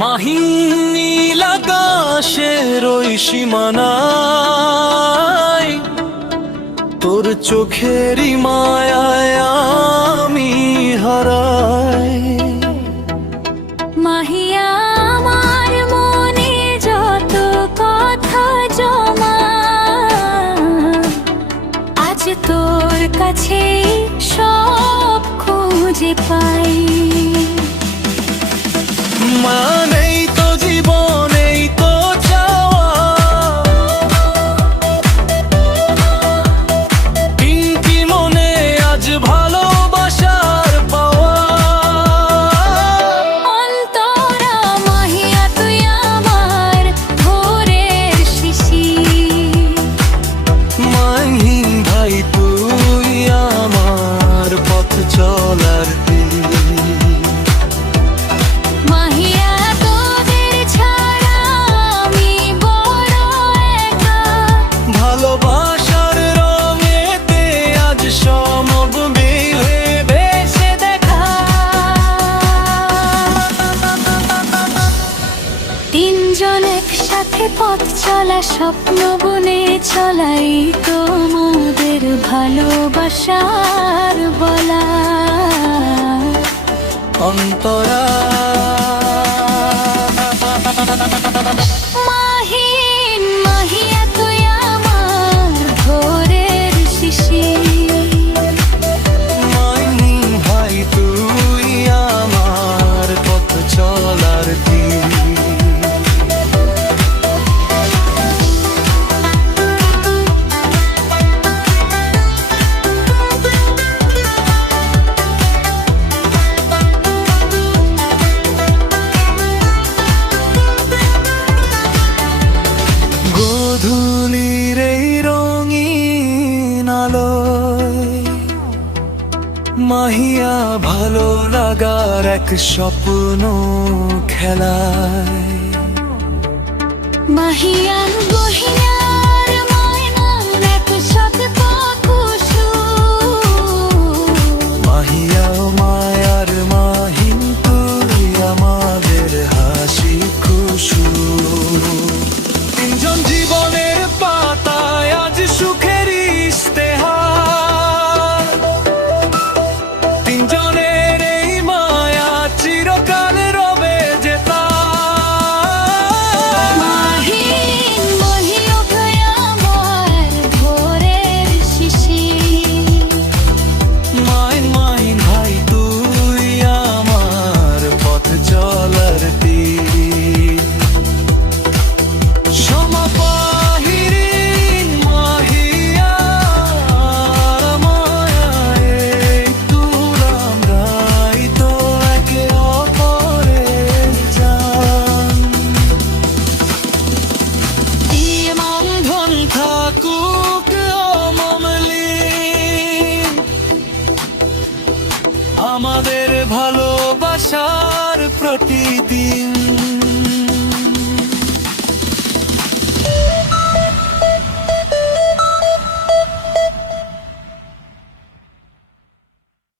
মাহিন নীল আকাশের ওই সীমানায় তোর চোখেরই মায়ায় আমি হারাই। মাহিয়া আমার মনে যত কথা জমা, আজ তোর কাছে সব খুঁজে পাই। মানেই তো জীবন, এই তো চাওয়া, পিঙ্কি মনে আজ ভালোবাসার পাওয়া। অন্তরা মাহিয়া তুই আমার ভোরের শিশির, মাহিন ভাই তুই আমার পথ চলার মাহিয়া তোদের ছাড়া আমি বড় একা। ভালোবাসার রঙেতে আজ সমব মিলে ভেসে দেখা। তিনজন একসাথে পথ চলা, স্বপ্ন বুনে চলাই তোমাদের ভালোবাসার বলা। অন্তরা মাহিন মাহিয়া তুই আমার ভোরের শিশির, মাহিন ভাই তুই আমার পথ চলার তীর। গোধূলির এই রঙিন আলোয় মাহিয়া ভালো লাগার এক স্বপ্ন খেলায়। মাহিয়া গহিনার ময়নার একসাথে কুসুম, মাহিয়া মায়ার মাহিন তুই আমাদের হাসি খুশু। তিনজন জীবনের পাতায় আজ সুখের ইস্তেহার, তিনজনের এই মায়া চিরকাল রবে যে তার। মাহিন মাহিয়া তুই আমার ভোরের শিশির, মাহিন মাহিন ভাই তুই আমার পথ চলার তীর। সমাপাহিরিন মাহিয়া মায়ায় তুলাম রাই তো একে অপরের জান। ইমান ধন থাকুক অমলিন, আমাদের ভালোবাসার প্রতিদিন।